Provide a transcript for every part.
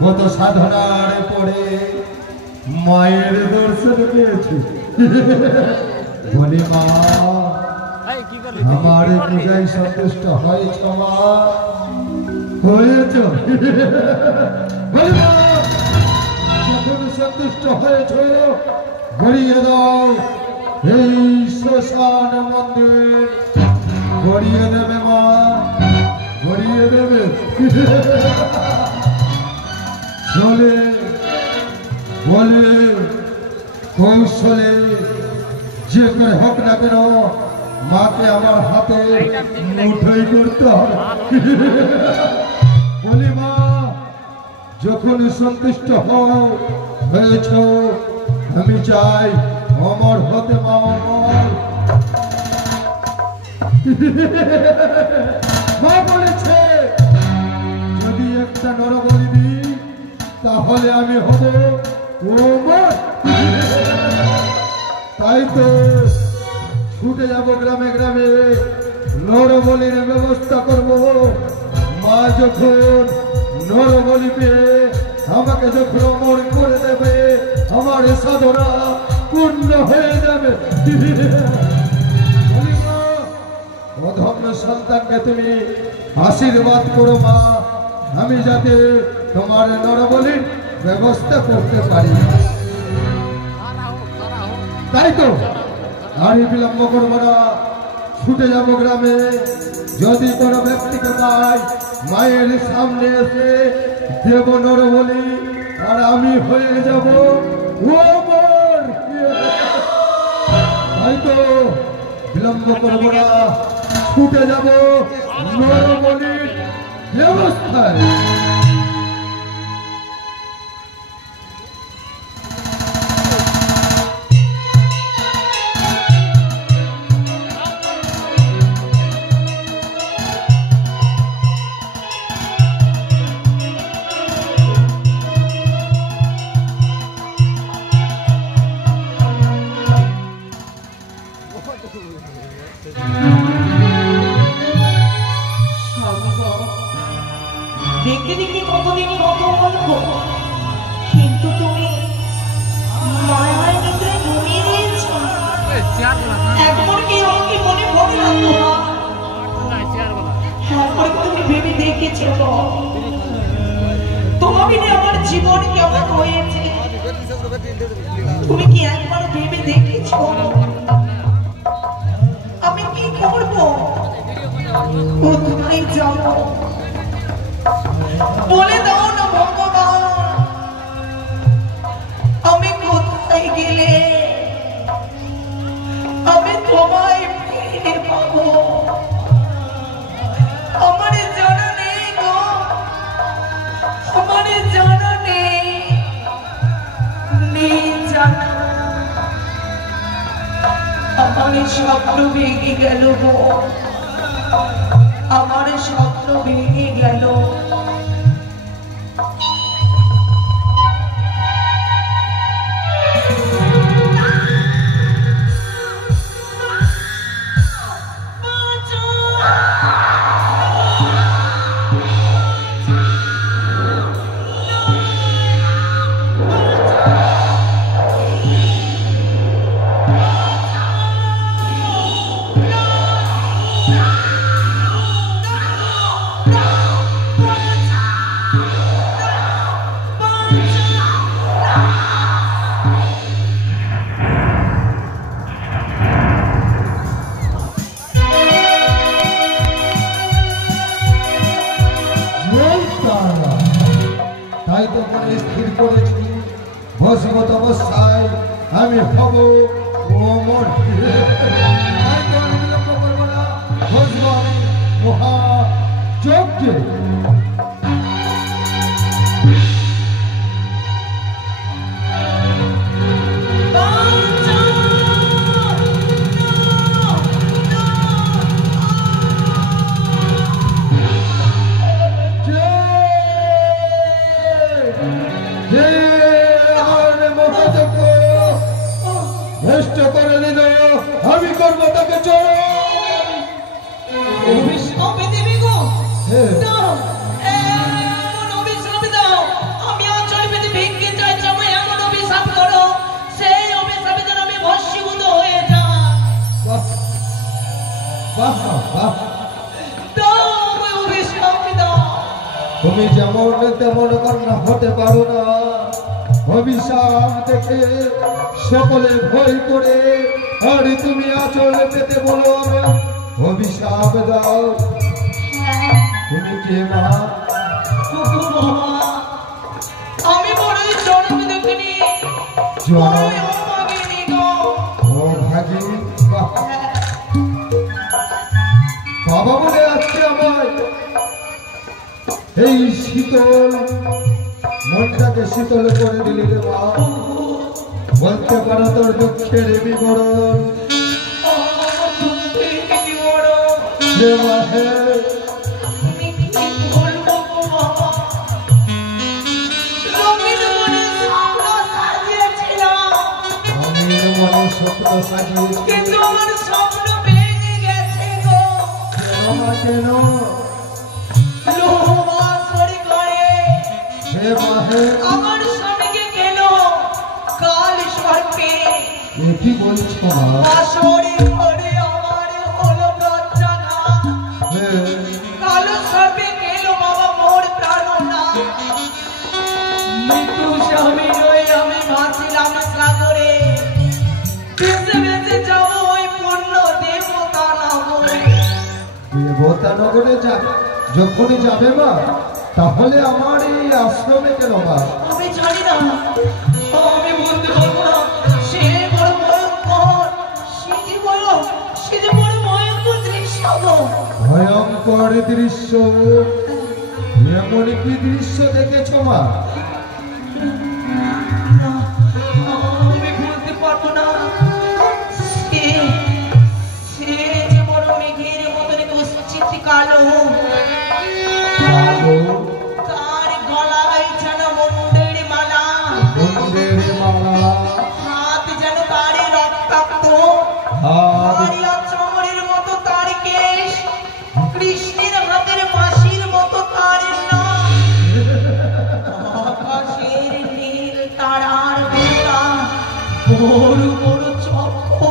কত সাধনার পরে মায়ের দর্শন পেয়েছি। বলি মা, আমার পূজায় সন্তুষ্ট হয়েছ মা? হয়েছ? বলি মা, যখন সন্তুষ্ট হয়েছ গড়িয়ে দাও এই শ্মশান মন্দির। গড়িয়ে দেবে মা, গড়িয়ে দেবে। চলে বলে কৌশলে যে করে হোক না কেন মাকে আমার হাতে মুঠোই করতে হবে। বলি মা, যখন সন্তুষ্ট হয়েছ আমি চাই অমর হতে মা, অমর। মা বলেছে যদি একটা নরবলি দিই তাহলে আমি হব অমর। তাই তো ছুটে যাব গ্রামে গ্রামে, নরবলির ব্যবস্থা করব। মা যখন নরবলি পেয়ে আমাকে যখন অমর করে দেবে, আমার সাধনা পূর্ণ হয়ে যাবে। অধম্য সন্তানকে তুমি আশীর্বাদ করো মা, আমি যাতে তোমার নরবলির ব্যবস্থা করতে পারি। তাই তো আর বিলম্ব করবো না, ছুটে যাব গ্রামে। যদি কোনো ব্যক্তিকে পাই মায়ের সামনে এসে দেব নরবলি, আর আমি হয়ে যাব অমর। তাই তো বিলম্ব করবো না, ছুটে যাব নরবলির ব্যবস্থায়। দেখতে দেখতে কতদিন কত অল্প, কিন্তু তুমি মায়ায় নিদ্রায় ঘুমিয়ে রয়েছ। একবার কি আমাকে মনে পড়ে না তোমার? একবার তুমি ভেবে দেখেছ তোমার বিনে আমার জীবন কেমন হয়েছে? তুমি কি একবার ভেবে দেখেছ আমি কি করবো, কোথায় যাবো? বলে দাও না ভগবান, আমি কোথায় গেলে আমি তোমায় ফিরে পাবো? স্বপ্ন ভেঙে গেল গো, আমার স্বপ্ন ভেঙে গেল। তাই তো মনে স্থির করেছি বসবত অবস্থায় আমি হব অমর। তাই তো আমি বিলম্ব করবো না, বসবো আমি মহাযজ্ঞে। আমি করবো তাকে অভিশাপ দেবে গো, দাও এমন অভিশাপ দাও। আমি অঞ্চল পেতে ভেঙে যাই, তুমি এমন অভিশাপ করো সেই অভিশাপে যেন আমি ভস্মীভূত হয়ে যাই। দাও ওই অভিশাপ দাও। তুমি যেমন তেমন কন্যা হতে পারো না। অভিশাপ দেখে সকলে ভয় করে, আর তুমি আচল পেতে বলো অভিশাপ দাও। তুমি কে মা? আমি বড়ই জন্ম দেখিনি, বড়ই অভাগিনী গো। ও ভাগিনী, বাবা বলে আজকে আমার এই শীতল মনটাকে শীতল করে দিলি রে মা। বলতে পারো তোর দুঃখের বিবরণ। হে মা হে, আমি মনে স্বপ্ন সাজিয়েছি, কিন্তু আমার স্বপ্ন ভেঙে গেছে গো। কেন? লোহার শরীর করে হে মা হে, আমার স্বামীকে কেন কাল সর্পে কি বলছো মা? শরীর করে আমার হলো লজ্জাঘাত। হে, কাল সর্পে গেল বাবা মোর প্রাণনা। মৃত্যু স্বামী নই আমি ভাসিলাম সাগরে, বেঁচে বেঁচে যাবো ওই পূর্ণ দেবতা নগরে। দেবতা নগরে যাবে যখনই যাবে মা, তাহলে আমার এই আশ্রমে কেন মা? আমি জানি না, আমি বলতে পারবো না। সে বড় ভয়ঙ্কর, সে যে বড় ভয়ঙ্কর দৃশ্য গো। ভয়ঙ্কর দৃশ্য? এমন কি দৃশ্য দেখেছ মা? আমি বলতে পারবো না। সে যে বড় মেঘের মতন দুশ্চিন্তি কালো, তার গলায় যেন মুন্ডের মালা, হাত যেন তার রক্তাক্ত, চমড়ের মতো তার কেশ, কৃষ্ণের হাতের বাঁশির মতো তার নাম, আকাশের নীল তারার বেলা, বড় বড় চক্ষু।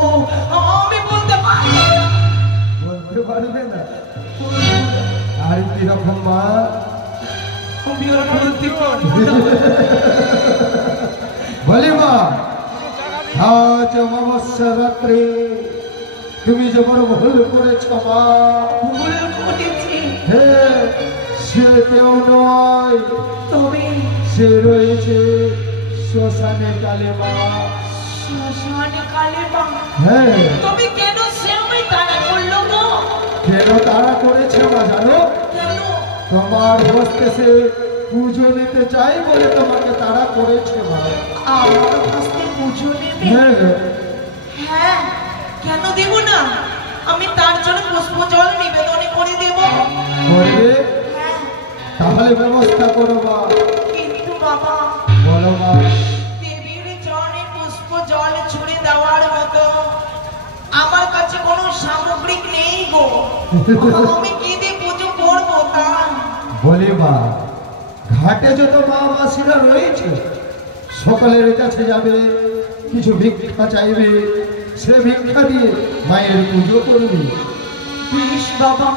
আমি বলতে পারবো না। বলতে পারবে না? আর কিরকম মা? আমি আর বলতে পারবো না। বলি মা, আজ অমাবস্যা রাত্রে তুমি যে বড় ভুল করেছ মা। ভুল করেছি? হে, সে কেউ নয়, তবে সে রয়েছে শ্মশানে কালে মা। শ্মশানে কালে মা? হ্যাঁ। তবে কেন সে আমায় তাড়া করলো গো? কেন তাড়া করেছে মা জানো? কেন? তোমার হস্তে সে পুজো নিতে চাই বলে তোমাকে তাড়া করেছে মা। আমার হস্তে পুজো নেবে? হ্যাঁ। হ্যাঁ, কেন দেব না? আমি তার জন্য পুষ্প জল নিবেদন করে দেব। করবে? হ্যাঁ। তাহলে ব্যবস্থা করো মা। কিন্তু বাবা, বলো মা। দেবীর চরণে পুষ্প জল ছুঁড়ে দেওয়ার মতো আমার কাছে কোনো সামগ্রিক নেই গো। আমি কি দিয়ে পুজো করবো তা? বলি মা, ঘাটে যত মা মাসিরা রয়েছে সকলের কাছে যাবে, কিছু ভিক্ষা চাইবে, সে ভিক্ষা দিয়ে মায়ের পুজো করবে। বেশ বাবা,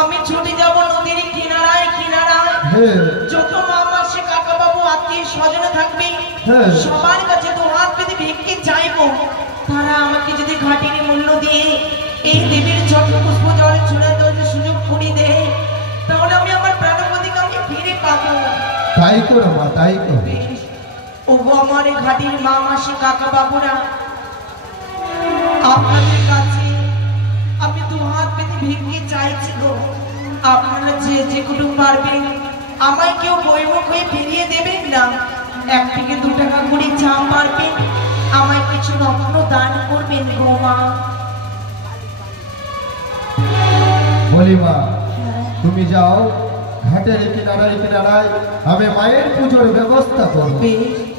আমি ছুটে যাব নদীর কিনারায় কিনারায়। হ্যাঁ। যত মা মাসি কাকা বাবু আত্মীয় স্বজন থাকবে হ্যাঁ। সবার কাছে তো হাত পেতে ভিক্ষে চাইবো। তারা আমাকে যদি ঘাটির মূল্য দিয়ে এই দেবীর চরণ পুষ্প জলে ছুঁড়ে দেওয়ার সুযোগ করে দেয়, তাহলে আমি আমার প্রাণপতিকে আমি ফিরে পাবো। তাই করো মা, তাই করো। বেশ। ওগো আমার এই ঘাটির মা মাসি কাকা বাবুরা, আপনাদের কাছে আমি দু হাত পেতে ভিক্ষে চাইছি গো। আপনারা যে কোনো পারবেন আমায় কেউ বৈমুখ হয়ে ফিরিয়ে দেবেন না। 1 থেকে 2 টাকা করে যা পারবেন আমায় কিছু রত্ন দান করবেন গো মা। বলি মা, তুমি যাও ঘাটের কিনারায় কিনারায়, আমি মায়ের পুজোর ব্যবস্থা করবো। বেশ।